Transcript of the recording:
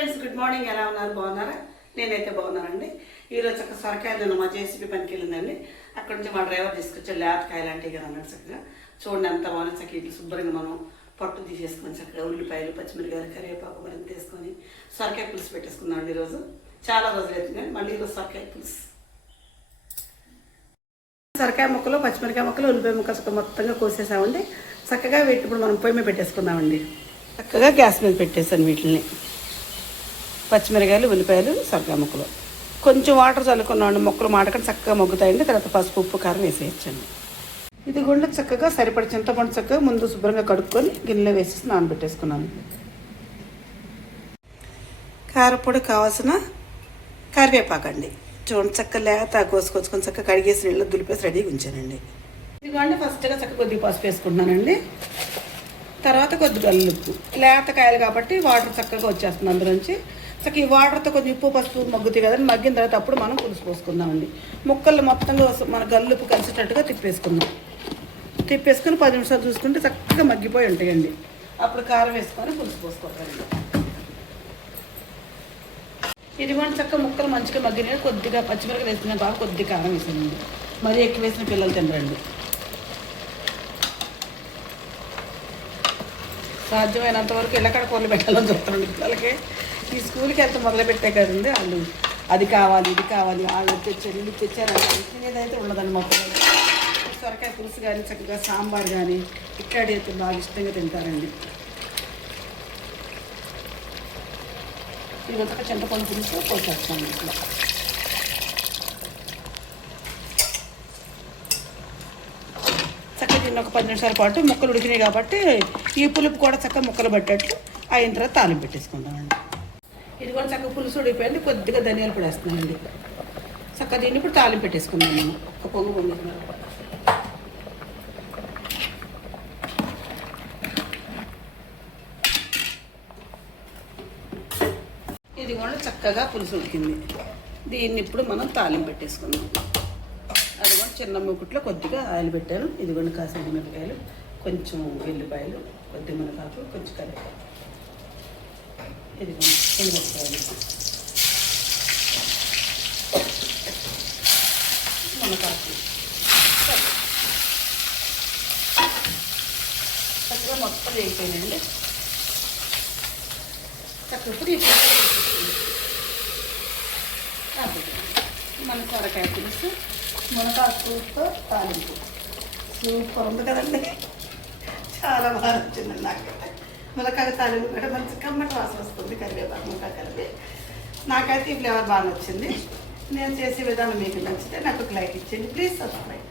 Friends good morning. ఎలా ఉన్నారు? బాగున్నారా? నేనైతే బాగున్నానండి. ఈరోజు ఒక సొరకాయలు నేను మా జేసీబీ పనికి వెళ్ళిందండి. అక్కడ నుంచి మా డ్రైవర్ తీసుకొచ్చి లేతకాయలు లాంటివి కదా అన్నాడు చక్కగా. చూడండి ఎంత బాగుంది. చక్కగా ఇట్లా శుభ్రంగా మనం పట్టు తీసేసుకొని చక్కగా ఉల్లిపాయలు పచ్చిమిరకాయలు కరివేపాకు మరింత తీసుకొని సొరకాయ పులుసు పెట్టేసుకున్నాం ఈరోజు. చాలా రోజులు అవుతుంది మళ్ళీ ఈరోజు సొరకాయ పులుసు. సొరకాయ ముక్కలు పచ్చిమిరకాయ ముక్కలు ఉల్లిపాయ ముక్కలు చక్కగా మొత్తంగా కోసేసామండి. చక్కగా వీటి ఇప్పుడు మనం పొయ్యి మీద పెట్టేసుకుందామండి. చక్కగా గ్యాస్ మీద పెట్టేసాను వీటిని. పచ్చిమిరకాయలు ఉల్లిపాయలు సొరకాయ ముక్కలు. కొంచెం వాటర్ చల్లుకున్నామండి మొక్కలు మాటకండి చక్కగా మొగ్గుతాయండి. తర్వాత పసుపు ఉప్పు కారం వేసేయచ్చండి. ఇది గుండె చక్కగా సరిపడి చింతపండు చక్కగా ముందు శుభ్రంగా కడుక్కొని గిన్నెలో వేసేసి నానబెట్టేసుకున్నాను. కారపొడి కావాల్సిన కరివేపాకండి. చూడండి చక్క లేత కోసుకొచ్చుకొని చక్క కడిగేసి నీళ్ళు దులిపేసి రెడీగా ఉంచానండి. ఇదిగోండి ఫస్ట్గా చక్క కొద్దిగా పసుపు వేసుకుంటున్నానండి. తర్వాత కొద్దిగా అల్లుప్పు. లేత కాయలు కాబట్టి వాటర్ చక్కగా వచ్చేస్తుంది అందులోంచి. చక్క ఈ వాటర్తో కొంచెం ఉప్పు పసుపు మగ్గుతాయి కదండి. మగ్గిన తర్వాత అప్పుడు మనం పులుసు పోసుకుందామండి. ముక్కలు మొత్తంగా మన గల్లుపు కలిసేటట్టుగా తిప్పేసుకుందాం. తిప్పేసుకొని పది నిమిషాలు చూసుకుంటే చక్కగా మగ్గిపోయి ఉంటాయండి. అప్పుడు కారం వేసుకొని పులుసు పోసుకోవాలండి ఇదిగోండి చక్క ముక్కలు మంచిగా మగ్గిన కొద్దిగా పచ్చిమిరపకాయలు వేసిన బాగా కొద్దిగా కారం వేసానండి మరీ ఎక్కువ వేసిన పిల్లలు తినరండి. సాధ్యమైనంత వరకు ఎల్లకడ కూరలు పెట్టాలని చూస్తామండి పిల్లలకి. ఈ స్కూల్కి ఎంత మొదలు పెట్టే కదండి వాళ్ళు. అది కావాలి ఇది కావాలి వాళ్ళు తెచ్చారు ఇల్లు తెచ్చారు అని ఏదైతే ఉండదండి మా పిల్లలు సొరకాయ పులుసు కానీ చక్కగా సాంబార్ కానీ ఇట్లాంటి బాగా ఇష్టంగా తింటారండి. ఇదంతా చింతపండు పులుసు పోసేస్తాను ఇట్లా చక్కగా దీన్ని ఒక పది నిమిషాల పాటు ముక్కలు ఉడికినాయి కాబట్టి ఈ పులుపు కూడా చక్కగా ముక్కలు పట్టేట్లు అయిన తర్వాత తాలింపు పెట్టేసుకుందామండి. ఇది కూడా చక్కగా పులుసు ఉడికిపోయింది కొద్దిగా ధనియాలు పొడి వేస్తున్నామండి చక్కగా దీన్ని ఇప్పుడు తాలింపు పెట్టేసుకున్నాం మేము ఒక పొంగు పొంగుతున్నారు ఇది కూడా చక్కగా పులుసు ఉడికింది. దీన్ని ఇప్పుడు మనం తాలింపు పెట్టేసుకుందాం. అది కూడా చిన్న మూకుట్లో కొద్దిగా ఆయిల్ పెట్టాను. ఇది కూడా కాసిన మిరపకాయలు కొంచెం ఎల్లిపాయలు కొద్ది మునగాకు కొంచెం కరివేపాకు. ఇది కూడా ఎండుమిరపకాయలు చక్కగా మొత్తం వేగిపోయినండి చక్కగా ఇప్పుడు ఈ పులుసు వేసేసుకుందాం. అది మన సొరకాయ పులుసు మునగాకుతో తాలింపు సూపర్ ఉంది కదండి చాలా బాగా వచ్చిందండి నాకైతే మునకాయ తాలింపు కూడా మంచి కమ్మటి వాసన వస్తుంది కరివేపాకు మునకాయ కలిపి నాకైతే ఈ ఫ్లేవర్ బాగా నచ్చింది. నేను చేసే విధానం మీకు నచ్చితే నాకు ఒక లైక్ ఇచ్చేయండి. Please subscribe.